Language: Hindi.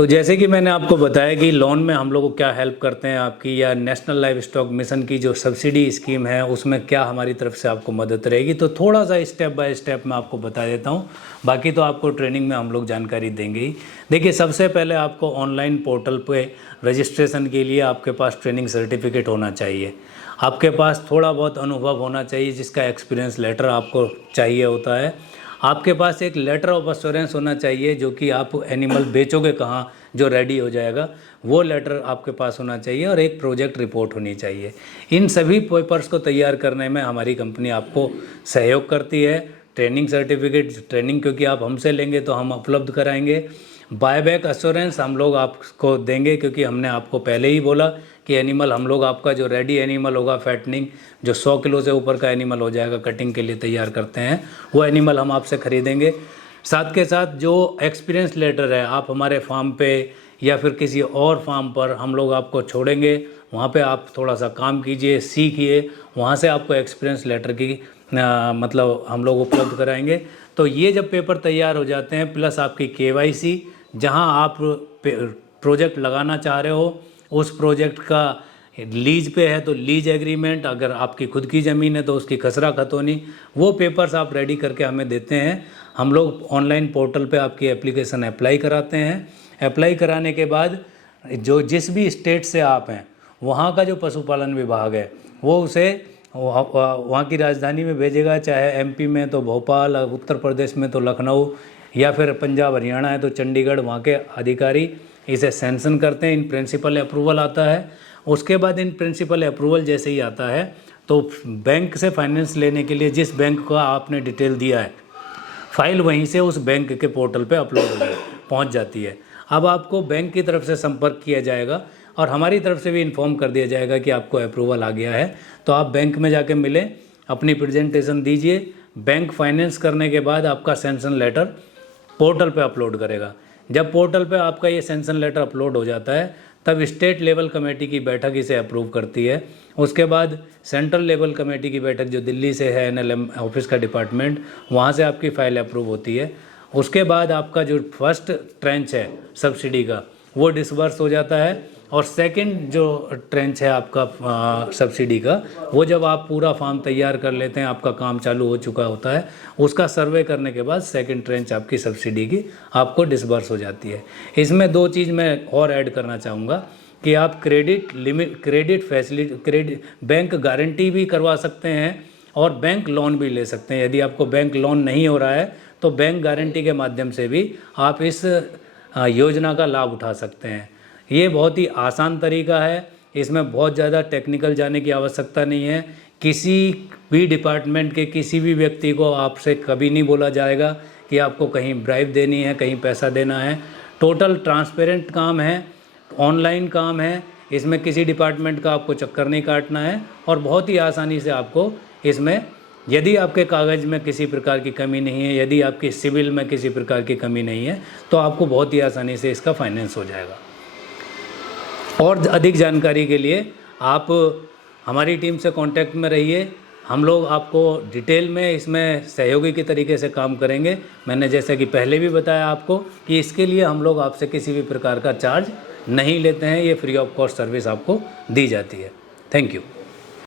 तो जैसे कि मैंने आपको बताया कि लोन में हम लोग को क्या हेल्प करते हैं आपकी, या नेशनल लाइव स्टॉक मिशन की जो सब्सिडी स्कीम है उसमें क्या हमारी तरफ से आपको मदद रहेगी, तो थोड़ा सा स्टेप बाय स्टेप मैं आपको बता देता हूँ। बाकी तो आपको ट्रेनिंग में हम लोग जानकारी देंगे ही। देखिए, सबसे पहले आपको ऑनलाइन पोर्टल पे रजिस्ट्रेशन के लिए आपके पास ट्रेनिंग सर्टिफिकेट होना चाहिए, आपके पास थोड़ा बहुत अनुभव होना चाहिए, जिसका एक्सपीरियंस लेटर आपको चाहिए होता है। आपके पास एक लेटर ऑफ एश्योरेंस होना चाहिए, जो कि आप एनिमल बेचोगे कहाँ, जो रेडी हो जाएगा, वो लेटर आपके पास होना चाहिए, और एक प्रोजेक्ट रिपोर्ट होनी चाहिए। इन सभी पेपर्स को तैयार करने में हमारी कंपनी आपको सहयोग करती है। ट्रेनिंग सर्टिफिकेट, ट्रेनिंग क्योंकि आप हमसे लेंगे तो हम उपलब्ध कराएंगे। बायबैक एश्योरेंस हम लोग आपको देंगे, क्योंकि हमने आपको पहले ही बोला कि एनिमल हम लोग आपका जो रेडी एनिमल होगा फैटनिंग, जो 100 किलो से ऊपर का एनिमल हो जाएगा कटिंग के लिए तैयार करते हैं, वो एनिमल हम आपसे खरीदेंगे। साथ के साथ जो एक्सपीरियंस लेटर है, आप हमारे फार्म पे या फिर किसी और फार्म पर हम लोग आपको छोड़ेंगे, वहाँ पे आप थोड़ा सा काम कीजिए, सीखिए, वहाँ से आपको एक्सपीरियंस लेटर की मतलब हम लोग उपलब्ध कराएंगे। तो ये जब पेपर तैयार हो जाते हैं, प्लस आपकी KYC, जहाँ आप प्रोजेक्ट लगाना चाह रहे हो, उस प्रोजेक्ट का लीज पे है तो लीज एग्रीमेंट, अगर आपकी खुद की ज़मीन है तो उसकी खसरा खतौनी, वो पेपर्स आप रेडी करके हमें देते हैं। हम लोग ऑनलाइन पोर्टल पे आपकी एप्लीकेशन अप्लाई कराते हैं। अप्लाई कराने के बाद जो जिस भी स्टेट से आप हैं, वहाँ का जो पशुपालन विभाग है वो उसे वहाँ की राजधानी में भेजेगा, चाहे MP में तो भोपाल, उत्तर प्रदेश में तो लखनऊ, या फिर पंजाब हरियाणा है तो चंडीगढ़। वहाँ के अधिकारी इसे सैंक्शन करते हैं, इन प्रिंसिपल अप्रूवल आता है। उसके बाद इन प्रिंसिपल अप्रूवल जैसे ही आता है तो बैंक से फाइनेंस लेने के लिए जिस बैंक का आपने डिटेल दिया है, फाइल वहीं से उस बैंक के पोर्टल पे अपलोड पहुंच जाती है। अब आपको बैंक की तरफ से संपर्क किया जाएगा और हमारी तरफ से भी इन्फॉर्म कर दिया जाएगा कि आपको अप्रूवल आ गया है, तो आप बैंक में जाके मिलें, अपनी प्रेजेंटेशन दीजिए। बैंक फाइनेंस करने के बाद आपका सैंक्शन लेटर पोर्टल पे अपलोड करेगा। जब पोर्टल पे आपका ये सैंक्शन लेटर अपलोड हो जाता है, तब स्टेट लेवल कमेटी की बैठक इसे अप्रूव करती है। उसके बाद सेंट्रल लेवल कमेटी की बैठक, जो दिल्ली से है NLM ऑफिस का डिपार्टमेंट, वहाँ से आपकी फ़ाइल अप्रूव होती है। उसके बाद आपका जो फर्स्ट ट्रेंच है सब्सिडी का, वो डिसबर्स हो जाता है, और सेकंड जो ट्रेंच है आपका सब्सिडी का, वो जब आप पूरा फॉर्म तैयार कर लेते हैं, आपका काम चालू हो चुका होता है, उसका सर्वे करने के बाद सेकंड ट्रेंच आपकी सब्सिडी की आपको डिसबर्स हो जाती है। इसमें दो चीज़ मैं और ऐड करना चाहूँगा कि आप credit limit, credit facility, credit bank guarantee भी करवा सकते हैं और बैंक लोन भी ले सकते हैं। यदि आपको बैंक लोन नहीं हो रहा है तो बैंक गारंटी के माध्यम से भी आप इस योजना का लाभ उठा सकते हैं। ये बहुत ही आसान तरीका है, इसमें बहुत ज़्यादा टेक्निकल जाने की आवश्यकता नहीं है। किसी भी डिपार्टमेंट के किसी भी व्यक्ति को आपसे कभी नहीं बोला जाएगा कि आपको कहीं ब्राइब देनी है, कहीं पैसा देना है। टोटल ट्रांसपेरेंट काम है, ऑनलाइन काम है, इसमें किसी डिपार्टमेंट का आपको चक्कर नहीं काटना है, और बहुत ही आसानी से आपको इसमें, यदि आपके कागज़ में किसी प्रकार की कमी नहीं है, यदि आपकी सिविल में किसी प्रकार की कमी नहीं है, तो आपको बहुत ही आसानी से इसका फाइनेंस हो जाएगा। और अधिक जानकारी के लिए आप हमारी टीम से कांटेक्ट में रहिए। हम लोग आपको डिटेल में इसमें सहयोगी के तरीके से काम करेंगे। मैंने जैसा कि पहले भी बताया आपको कि इसके लिए हम लोग आपसे किसी भी प्रकार का चार्ज नहीं लेते हैं, ये फ्री ऑफ कॉस्ट सर्विस आपको दी जाती है। Thank you.